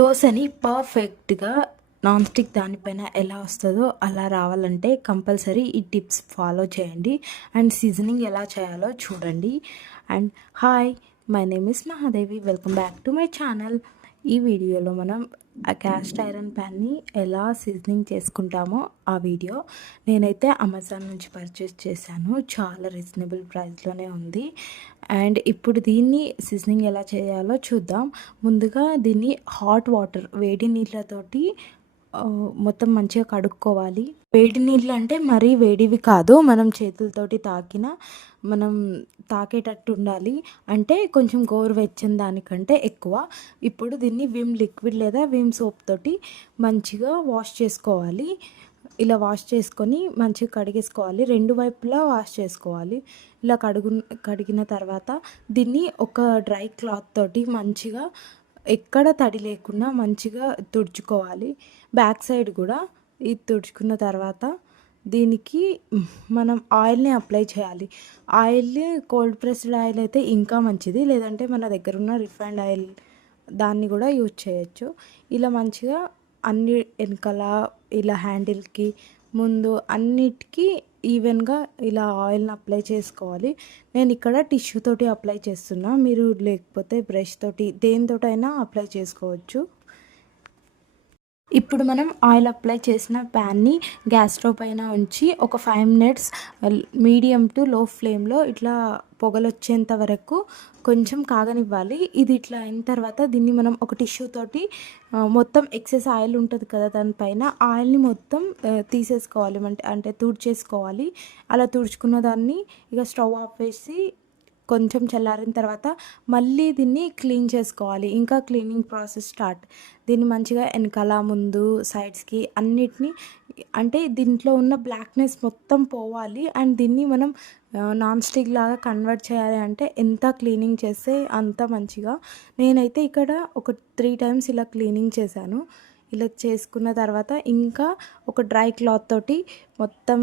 దోశని పర్ఫెక్ట్గా non stick దానిపైన ఎలా వస్తుందో అలా రావాలంటే కంపల్సరీ ఈ టిప్స్ ఫాలో చేయండి. అండ్ సీజనింగ్ ఎలా చేయాలో చూడండి. And hi my name is Mahadevi welcome back to my channel ఈ వీడియోలో మనం ఆ క్యాస్ట్ ఐరన్ ప్యాన్ని ఎలా సీజనింగ్ చేసుకుంటామో ఆ వీడియో నేనైతే అమెజాన్ నుంచి పర్చేస్ చేశాను. చాలా రీజనబుల్ ప్రైస్లోనే ఉంది. అండ్ ఇప్పుడు దీన్ని సీజనింగ్ ఎలా చేయాలో చూద్దాం. ముందుగా దీన్ని హాట్ వాటర్ వేడి నీళ్ళతోటి మొత్తం మంచిగా కడుక్కోవాలి. వేడి నీళ్ళు అంటే మరీ వేడివి కాదు మనం చేతులతోటి తాకిన మనం తాకేటట్టు ఉండాలి. అంటే కొంచెం గోరువెచ్చని దానికంటే ఎక్కువ. ఇప్పుడు దీన్ని విమ్ లిక్విడ్ లేదా విమ్ సోప్ తోటి మంచిగా వాష్ చేసుకోవాలి. ఇలా వాష్ చేసుకొని మంచిగా కడిగేసుకోవాలి. రెండు వైపులా వాష్ చేసుకోవాలి. ఇలా కడుగు కడిగిన తర్వాత దీన్ని ఒక డ్రై క్లాత్ తోటి మంచిగా ఎక్కడ తడి లేకుండా మంచిగా తుడుచుకోవాలి. బ్యాక్ సైడ్ కూడా ఇది తుడుచుకున్న తర్వాత దీనికి మనం ఆయిల్ని అప్లై చేయాలి. ఆయిల్ కోల్డ్ ప్రెస్డ్ ఆయిల్ అయితే ఇంకా మంచిది. లేదంటే మన దగ్గర ఉన్న రిఫైండ్ ఆయిల్ దాన్ని కూడా యూజ్ చేయొచ్చు. ఇలా మంచిగా అన్ని వెనకాల ఇలా హ్యాండిల్కి ముందు అన్నిటికీ ఈవెన్గా ఇలా ఆయిల్ని అప్లై చేసుకోవాలి. నేను ఇక్కడ టిష్యూ తోటి అప్లై చేస్తున్నా. మీరు లేకపోతే బ్రష్ తోటి దేనితోటైనా అప్లై చేసుకోవచ్చు. ఇప్పుడు మనం ఆయిల్ అప్లై చేసిన ప్యాన్ని గ్యాస్ స్టవ్ పైన ఉంచి ఒక ఫైవ్ మినిట్స్ మీడియం టు లో ఫ్లేమ్లో ఇట్లా పొగలు వచ్చేంత వరకు కొంచెం కాగనివ్వాలి. ఇది ఇట్లా అయిన తర్వాత దీన్ని మనం ఒక టిష్యూ తోటి మొత్తం ఎక్సెస్ ఆయిల్ ఉంటుంది కదా దానిపైన ఆయిల్ని మొత్తం తీసేసుకోవాలి. అంటే అంటే తుడిచేసుకోవాలి. అలా తుడుచుకున్న దాన్ని ఇక స్టవ్ ఆఫ్ వేసి కొంచెం చల్లారిన తర్వాత మళ్ళీ దీన్ని క్లీన్ చేసుకోవాలి. ఇంకా క్లీనింగ్ ప్రాసెస్ స్టార్ట్. దీన్ని మంచిగా వెనకాల ముందు సైడ్స్కి అన్నిటినీ అంటే దీంట్లో ఉన్న బ్లాక్నెస్ మొత్తం పోవాలి. అండ్ దీన్ని మనం నాన్ స్టిక్ లాగా కన్వర్ట్ చేయాలి అంటే ఎంత క్లీనింగ్ చేస్తే అంత మంచిగా. నేనైతే ఇక్కడ ఒక త్రీ టైమ్స్ ఇలా క్లీనింగ్ చేశాను. ఇలా చేసుకున్న తర్వాత ఇంకా ఒక డ్రై క్లాత్ తోటి మొత్తం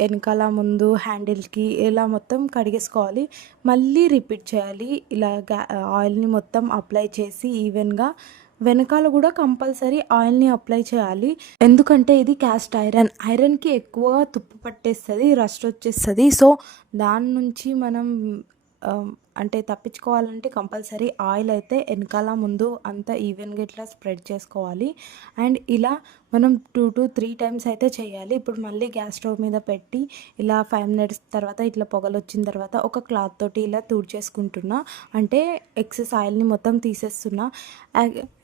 వెనకాల ముందు హ్యాండిల్కి ఇలా మొత్తం కడిగేసుకోవాలి. మళ్ళీ రిపీట్ చేయాలి. ఇలా ఆయిల్ని మొత్తం అప్లై చేసి ఈవెన్గా వెనకాల కూడా కంపల్సరీ ఆయిల్ని అప్లై చేయాలి. ఎందుకంటే ఇది క్యాస్ట్ ఐరన్. ఐరన్కి ఎక్కువ తుప్పు పట్టేస్తుంది రస్ట్ వచ్చేస్తుంది. సో దాని నుంచి మనం అంటే తప్పించుకోవాలంటే కంపల్సరీ ఆయిల్ అయితే వెనకాల ముందు అంతా ఈవెన్గా ఇట్లా స్ప్రెడ్ చేసుకోవాలి. అండ్ ఇలా మనం టూ టు త్రీ టైమ్స్ అయితే చేయాలి. ఇప్పుడు మళ్ళీ గ్యాస్ స్టవ్ మీద పెట్టి ఇలా ఫైవ్ మినిట్స్ తర్వాత ఇట్లా పొగలు వచ్చిన తర్వాత ఒక క్లాత్ తోటి ఇలా తుడిచేసుకుంటున్నా. అంటే ఎక్సెస్ ఆయిల్ని మొత్తం తీసేస్తున్నా.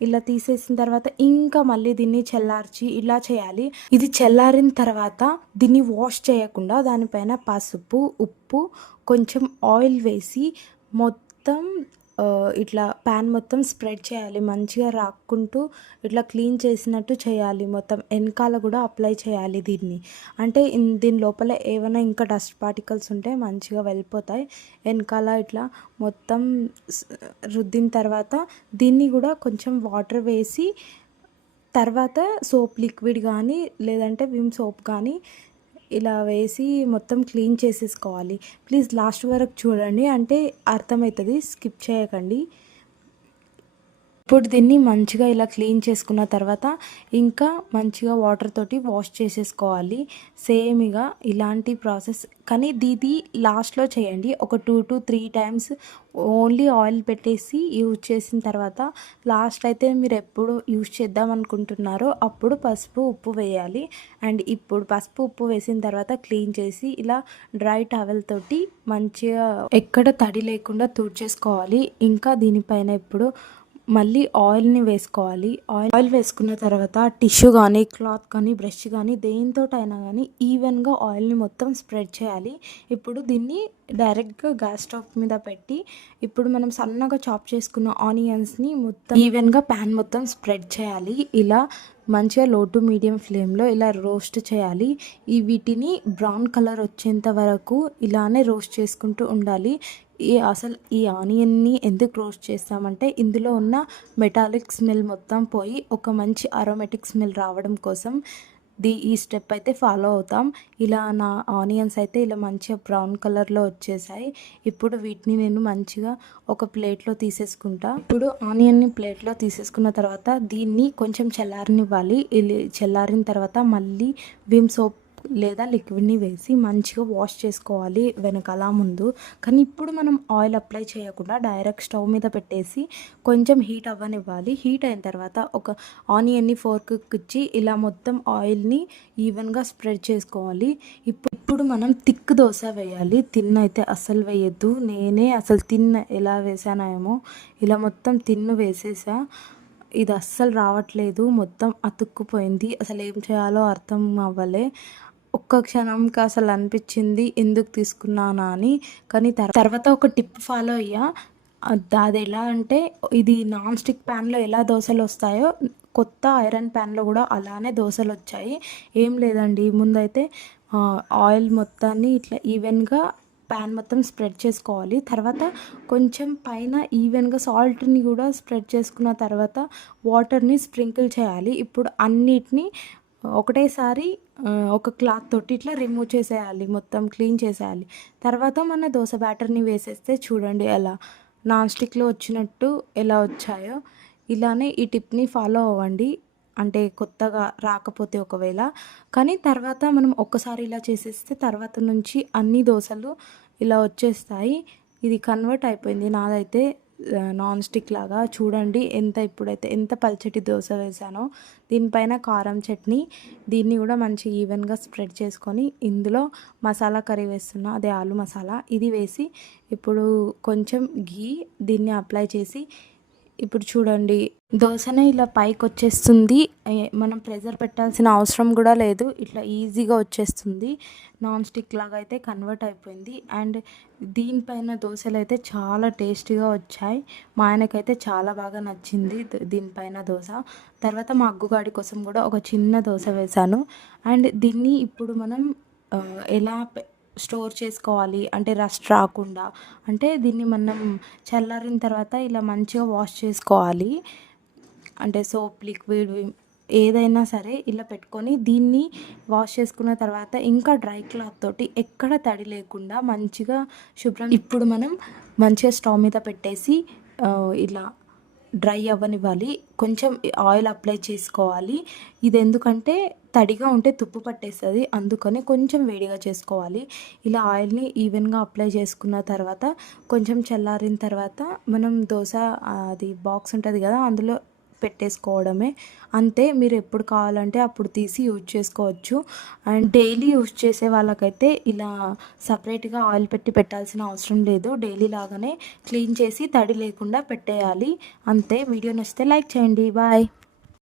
ఇలా తీసేసిన తర్వాత ఇంకా మళ్ళీ దీన్ని చల్లార్చి ఇలా చేయాలి. ఇది చల్లారిన తర్వాత దీన్ని వాష్ చేయకుండా దానిపైన పసుపు ఉప్పు కొంచెం ఆయిల్ వేసి మొత్తం ఇట్లా ప్యాన్ మొత్తం స్ప్రెడ్ చేయాలి. మంచిగా రాక్కుంటూ ఇట్లా క్లీన్ చేసినట్టు చేయాలి. మొత్తం వెనకాల కూడా అప్లై చేయాలి దీన్ని. అంటే దీని లోపల ఏమైనా ఇంకా డస్ట్ పార్టికల్స్ ఉంటే మంచిగా వెళ్ళిపోతాయి. వెనకాల ఇట్లా మొత్తం రుద్దిన తర్వాత దీన్ని కూడా కొంచెం వాటర్ వేసి తర్వాత సోప్ లిక్విడ్ కానీ లేదంటే విమ్ సోప్ కానీ ఇలా వేసి మొత్తం క్లీన్ చేసేసుకోవాలి. ప్లీజ్ లాస్ట్ వరకు చూడండి. అంటే అర్థమవుతుంది. స్కిప్ చేయకండి. ఇప్పుడు దీన్ని మంచిగా ఇలా క్లీన్ చేసుకున్న తర్వాత ఇంకా మంచిగా వాటర్ తోటి వాష్ చేసేసుకోవాలి. సేమ్ ఇలాంటి ప్రాసెస్. కానీ దీది లాస్ట్లో చేయండి. ఒక two to three times only oil పెట్టేసి యూజ్ చేసిన తర్వాత లాస్ట్ అయితే మీరు ఎప్పుడు యూజ్ చేద్దాం అనుకుంటున్నారో అప్పుడు పసుపు ఉప్పు వేయాలి. అండ్ ఇప్పుడు పసుపు ఉప్పు వేసిన తర్వాత క్లీన్ చేసి ఇలా డ్రై టవెల్ తోటి మంచిగా ఎక్కడ తడి లేకుండా తుడిచేసుకోవాలి. ఇంకా దీనిపైన ఇప్పుడు మళ్ళీ ఆయిల్ని వేసుకోవాలి. ఆయిల్ ఆయిల్ వేసుకున్న తర్వాత టిష్యూ కానీ క్లాత్ కానీ బ్రష్ కానీ దేనితోటైనా కానీ ఈవెన్గా ఆయిల్ని మొత్తం స్ప్రెడ్ చేయాలి. ఇప్పుడు దీన్ని డైరెక్ట్గా గ్యాస్ స్టవ్ మీద పెట్టి ఇప్పుడు మనం సన్నగా చాప్ చేసుకున్న ఆనియన్స్ని మొత్తం ఈవెన్గా ప్యాన్ మొత్తం స్ప్రెడ్ చేయాలి. ఇలా మంచిగా లో టు మీడియం ఫ్లేమ్లో ఇలా రోస్ట్ చేయాలి. ఈ వీటిని బ్రౌన్ కలర్ వచ్చేంత వరకు ఇలానే రోస్ట్ చేసుకుంటూ ఉండాలి. ఈ అసలు ఈ ఆనియన్ని ఎందుకు రోస్ట్ చేస్తామంటే ఇందులో ఉన్న మెటాలిక్ స్మెల్ మొత్తం పోయి ఒక మంచి అరోమెటిక్ స్మెల్ రావడం కోసం ది ఈ స్టెప్ అయితే ఫాలో అవుతాం. ఇలా నా ఆనియన్స్ అయితే ఇలా మంచిగా బ్రౌన్ కలర్లో వచ్చేసాయి. ఇప్పుడు వీటిని నేను మంచిగా ఒక ప్లేట్లో తీసేసుకుంటా. ఇప్పుడు ఆనియన్ని ప్లేట్లో తీసేసుకున్న తర్వాత దీన్ని కొంచెం చల్లారనివ్వాలి. ఇది చల్లారిన తర్వాత మళ్ళీ విమ్ సోప్ లేదా లిక్విడ్ని వేసి మంచిగా వాష్ చేసుకోవాలి వెనకాల ముందు. కానీ ఇప్పుడు మనం ఆయిల్ అప్లై చేయకుండా డైరెక్ట్ స్టవ్ మీద పెట్టేసి కొంచెం హీట్ అవ్వనివ్వాలి. హీట్ అయిన తర్వాత ఒక ఆనియన్ని ఫోర్క్ ఇచ్చి ఇలా మొత్తం ఆయిల్ని ఈవెన్గా స్ప్రెడ్ చేసుకోవాలి. ఇప్పుడు ఇప్పుడు మనం థిక్ దోశ వేయాలి. తిన్న అయితే అసలు వేయద్దు. నేనే అసలు తిన్న ఎలా వేసానేమో ఇలా మొత్తం తిన్ను వేసేసా. ఇది అస్సలు రావట్లేదు. మొత్తం అతుక్కుపోయింది. అసలు ఏం చేయాలో అర్థం అవ్వలే. ఒక్క క్షణంకి అసలు అనిపించింది ఎందుకు తీసుకున్నానా అని. కానీ తర్వాత ఒక టిప్ ఫాలో అయ్యా. అది ఎలా అంటే ఇది నాన్ స్టిక్ ప్యాన్లో ఎలా దోశలు వస్తాయో కొత్త ఐరన్ ప్యాన్లో కూడా అలానే దోశలు వచ్చాయి. ఏం లేదండి ముందైతే ఆయిల్ మొత్తాన్ని ఇట్లా ఈవెన్గా ప్యాన్ మొత్తం స్ప్రెడ్ చేసుకోవాలి. తర్వాత కొంచెం పైన ఈవెన్గా సాల్ట్ని కూడా స్ప్రెడ్ చేసుకున్న తర్వాత వాటర్ని స్ప్రింకిల్ చేయాలి. ఇప్పుడు అన్నిటినీ ఒకటేసారి ఒక క్లాత్ తోటి ఇట్లా రిమూవ్ చేసేయాలి మొత్తం క్లీన్ చేసేయాలి. తర్వాత మన దోశ బ్యాటర్ని వేసేస్తే చూడండి ఎలా నాన్ స్టిక్లో వచ్చినట్టు ఎలా వచ్చాయో. ఇలానే ఈ టిప్ని ఫాలో అవ్వండి. అంటే కొత్తగా రాకపోతే ఒకవేళ. కానీ తర్వాత మనం ఒక్కసారి ఇలా చేసేస్తే తర్వాత నుంచి అన్ని దోశలు ఇలా వచ్చేస్తాయి. ఇది కన్వర్ట్ అయిపోయింది నాదైతే. నాన్ స్టిక్ లాగా. చూడండి ఎంత ఇప్పుడైతే ఎంత పల్చటి దోశ వేసానో. దీనిపైన కారం చట్నీ దీన్ని కూడా మంచి ఈవెన్గా స్ప్రెడ్ చేసుకొని ఇందులో మసాలా కర్రీ వేస్తున్నా అదే ఆలు మసాలా ఇది వేసి ఇప్పుడు కొంచెం ఘీ దీన్ని అప్లై చేసి ఇప్పుడు చూడండి దోశనే ఇలా పైకి వచ్చేస్తుంది మనం ప్రెజర్ పెట్టాల్సిన అవసరం కూడా లేదు. ఇట్లా ఈజీగా వచ్చేస్తుంది. నాన్ స్టిక్ లాగా అయితే కన్వర్ట్ అయిపోయింది. అండ్ దీనిపైన దోశలు అయితే చాలా టేస్టీగా వచ్చాయి. మా ఆయనకైతే చాలా బాగా నచ్చింది దీనిపైన దోశ. తర్వాత మా అగ్గుగాడి కోసం కూడా ఒక చిన్న దోశ వేశాను. అండ్ దీన్ని ఇప్పుడు మనం ఎలా స్టోర్ చేసుకోవాలి. అంటే రస్ట్ రాకుండా. అంటే దీన్ని మనం చల్లారిన తర్వాత ఇలా మంచిగా వాష్ చేసుకోవాలి. అంటే సోప్ లిక్విడ్ ఏదైనా సరే ఇలా పెట్టుకొని దీన్ని వాష్ చేసుకున్న తర్వాత ఇంకా డ్రై క్లాత్ తోటి ఎక్కడ తడి లేకుండా మంచిగా శుభ్రం. ఇప్పుడు మనం మంచిగా స్టవ్ మీద పెట్టేసి ఇలా డ్రై అవ్వనివ్వాలి. కొంచెం ఆయిల్ అప్లై చేసుకోవాలి. ఇది ఎందుకంటే తడిగా ఉంటే తుప్పు పట్టేస్తుంది. అందుకని కొంచెం వేడిగా చేసుకోవాలి. ఇలా ఆయిల్ని ఈవెన్గా అప్లై చేసుకున్న తర్వాత కొంచెం చల్లారిన తర్వాత మనం దోశ అది బాక్స్ ఉంటుంది కదా అందులో పెట్టేసుకోవడమే. అంతే మీరు ఎప్పుడు కావాలంటే అప్పుడు తీసి యూజ్ చేసుకోవచ్చు. అండ్ డైలీ యూజ్ చేసే వాళ్ళకైతే ఇలా సపరేట్గా ఆయిల్ పెట్టి పెట్టాల్సిన అవసరం లేదు. డైలీ లాగానే క్లీన్ చేసి తడి లేకుండా పెట్టేయాలి. అంతే. వీడియో నచ్చితే లైక్ చేయండి. బాయ్.